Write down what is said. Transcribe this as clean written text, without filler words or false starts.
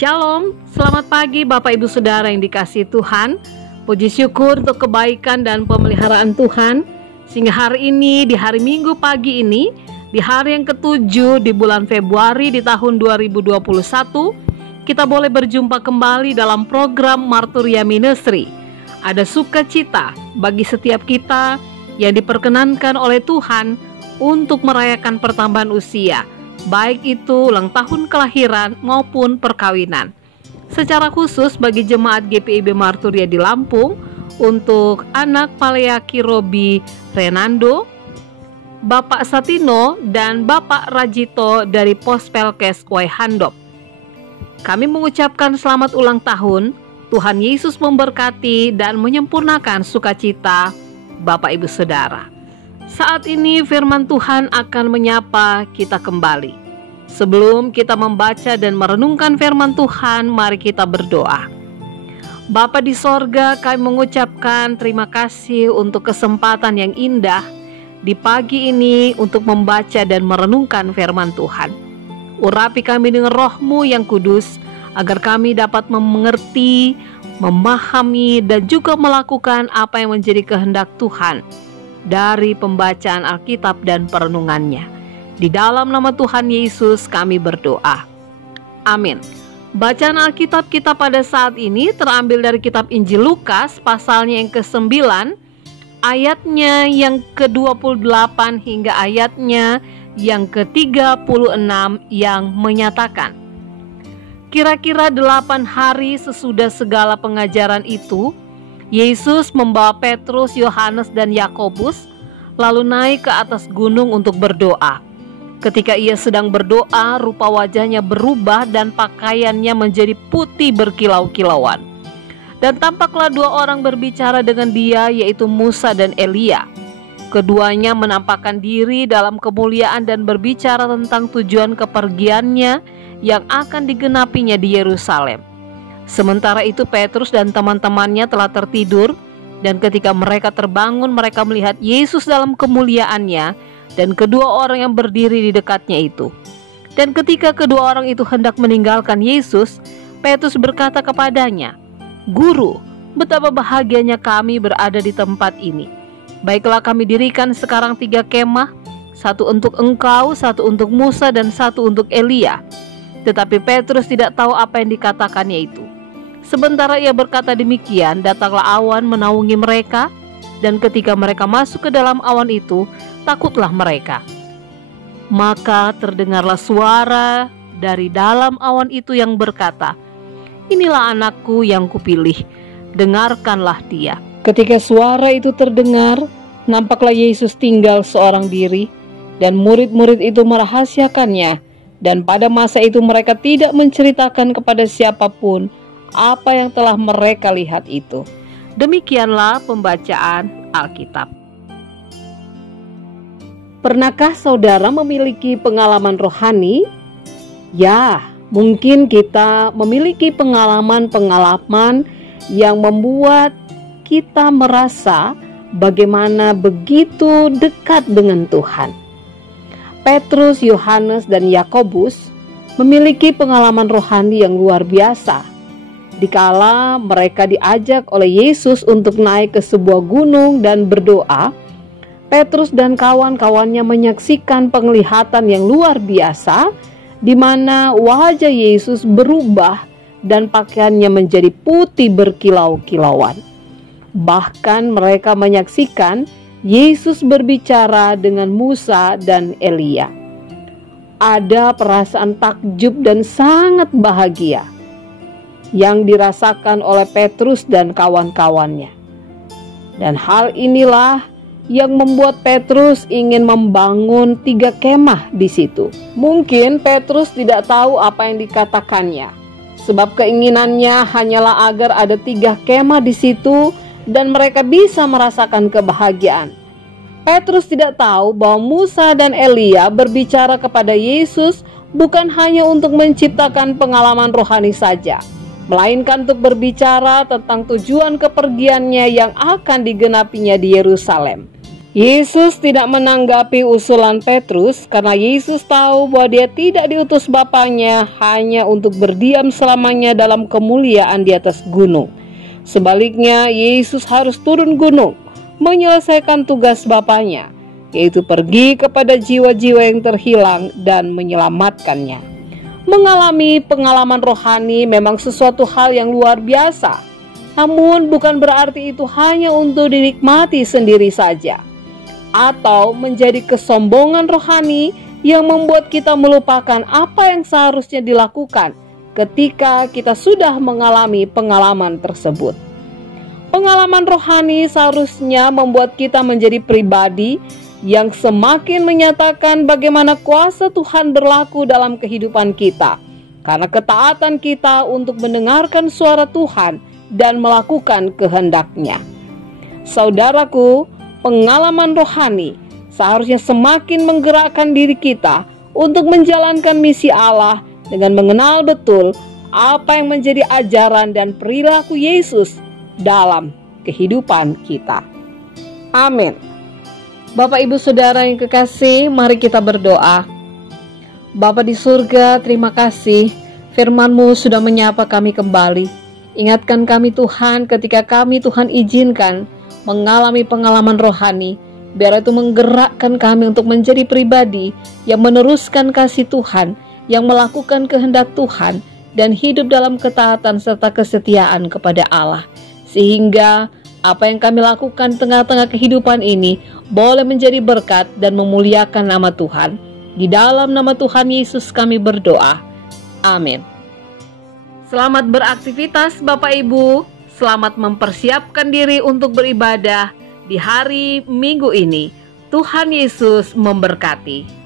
Shalom, selamat pagi Bapak Ibu Saudara yang dikasihi Tuhan. Puji syukur untuk kebaikan dan pemeliharaan Tuhan, sehingga hari ini, di hari Minggu pagi ini, di hari yang ke-7 di bulan Februari di tahun 2021, kita boleh berjumpa kembali dalam program Marturia Ministry. Ada sukacita bagi setiap kita yang diperkenankan oleh Tuhan untuk merayakan pertambahan usia, baik itu ulang tahun kelahiran maupun perkawinan. Secara khusus bagi jemaat GPIB Marturia di Lampung, untuk anak Paleaki Robi Renando, Bapak Satino, dan Bapak Rajito dari Pospelkes Waihandop. Kami mengucapkan selamat ulang tahun. Tuhan Yesus memberkati dan menyempurnakan sukacita Bapak Ibu Saudara. Saat ini firman Tuhan akan menyapa kita kembali. Sebelum kita membaca dan merenungkan firman Tuhan, mari kita berdoa. Bapa di sorga, kami mengucapkan terima kasih untuk kesempatan yang indah di pagi ini untuk membaca dan merenungkan firman Tuhan. Urapi kami dengan roh-Mu yang kudus, agar kami dapat mengerti, memahami, dan juga melakukan apa yang menjadi kehendak Tuhan dari pembacaan Alkitab dan perenungannya. Di dalam nama Tuhan Yesus kami berdoa. Amin. Bacaan Alkitab kita pada saat ini terambil dari kitab Injil Lukas pasalnya yang ke-9, ayatnya yang ke-28 hingga ayatnya yang ke-36 yang menyatakan, kira-kira 8 hari sesudah segala pengajaran itu, Yesus membawa Petrus, Yohanes, dan Yakobus lalu naik ke atas gunung untuk berdoa. Ketika ia sedang berdoa, rupa wajahnya berubah dan pakaiannya menjadi putih berkilau-kilauan. Dan tampaklah 2 orang berbicara dengan dia, yaitu Musa dan Elia. Keduanya menampakkan diri dalam kemuliaan dan berbicara tentang tujuan kepergiannya yang akan digenapinya di Yerusalem. Sementara itu Petrus dan teman-temannya telah tertidur, dan ketika mereka terbangun, mereka melihat Yesus dalam kemuliaannya dan kedua orang yang berdiri di dekatnya itu. Dan ketika kedua orang itu hendak meninggalkan Yesus, Petrus berkata kepadanya, "Guru, betapa bahagianya kami berada di tempat ini. Baiklah, kami dirikan sekarang 3 kemah, 1 untuk engkau, 1 untuk Musa, dan 1 untuk Elia." Tetapi Petrus tidak tahu apa yang dikatakannya itu. Sementara ia berkata demikian, datanglah awan menaungi mereka, dan ketika mereka masuk ke dalam awan itu, takutlah mereka. Maka terdengarlah suara dari dalam awan itu yang berkata, "Inilah anakku yang kupilih, dengarkanlah dia." Ketika suara itu terdengar, nampaklah Yesus tinggal seorang diri, dan murid-murid itu merahasiakannya. Dan pada masa itu mereka tidak menceritakan kepada siapapun apa yang telah mereka lihat itu. Demikianlah pembacaan Alkitab. Pernahkah saudara memiliki pengalaman rohani? Ya, mungkin kita memiliki pengalaman-pengalaman yang membuat kita merasa bagaimana begitu dekat dengan Tuhan. Petrus, Yohanes, dan Yakobus memiliki pengalaman rohani yang luar biasa. Dikala mereka diajak oleh Yesus untuk naik ke sebuah gunung dan berdoa, Petrus dan kawan-kawannya menyaksikan penglihatan yang luar biasa, di mana wajah Yesus berubah dan pakaiannya menjadi putih berkilau-kilauan. Bahkan mereka menyaksikan Yesus berbicara dengan Musa dan Elia. Ada perasaan takjub dan sangat bahagia yang dirasakan oleh Petrus dan kawan-kawannya. Dan hal inilah yang membuat Petrus ingin membangun 3 kemah di situ. Mungkin Petrus tidak tahu apa yang dikatakannya, sebab keinginannya hanyalah agar ada 3 kemah di situ dan mereka bisa merasakan kebahagiaan. Petrus tidak tahu bahwa Musa dan Elia berbicara kepada Yesus bukan hanya untuk menciptakan pengalaman rohani saja, melainkan untuk berbicara tentang tujuan kepergiannya yang akan digenapinya di Yerusalem. Yesus tidak menanggapi usulan Petrus karena Yesus tahu bahwa dia tidak diutus Bapaknya hanya untuk berdiam selamanya dalam kemuliaan di atas gunung. Sebaliknya, Yesus harus turun gunung, menyelesaikan tugas Bapaknya, yaitu pergi kepada jiwa-jiwa yang terhilang dan menyelamatkannya. Mengalami pengalaman rohani memang sesuatu hal yang luar biasa, namun bukan berarti itu hanya untuk dinikmati sendiri saja, atau menjadi kesombongan rohani yang membuat kita melupakan apa yang seharusnya dilakukan ketika kita sudah mengalami pengalaman tersebut. Pengalaman rohani seharusnya membuat kita menjadi pribadi yang semakin menyatakan bagaimana kuasa Tuhan berlaku dalam kehidupan kita, karena ketaatan kita untuk mendengarkan suara Tuhan dan melakukan kehendak-Nya. Saudaraku, pengalaman rohani seharusnya semakin menggerakkan diri kita untuk menjalankan misi Allah dengan mengenal betul apa yang menjadi ajaran dan perilaku Yesus dalam kehidupan kita. Amin. Bapak, Ibu, Saudara yang kekasih, mari kita berdoa. Bapa di surga, terima kasih firman-Mu sudah menyapa kami kembali. Ingatkan kami Tuhan ketika kami Tuhan izinkan mengalami pengalaman rohani, biar itu menggerakkan kami untuk menjadi pribadi yang meneruskan kasih Tuhan, yang melakukan kehendak Tuhan, dan hidup dalam ketaatan serta kesetiaan kepada Allah. Sehingga apa yang kami lakukan tengah-tengah kehidupan ini boleh menjadi berkat dan memuliakan nama Tuhan. Di dalam nama Tuhan Yesus kami berdoa. Amin. Selamat beraktivitas Bapak Ibu. Selamat mempersiapkan diri untuk beribadah di hari Minggu ini. Tuhan Yesus memberkati.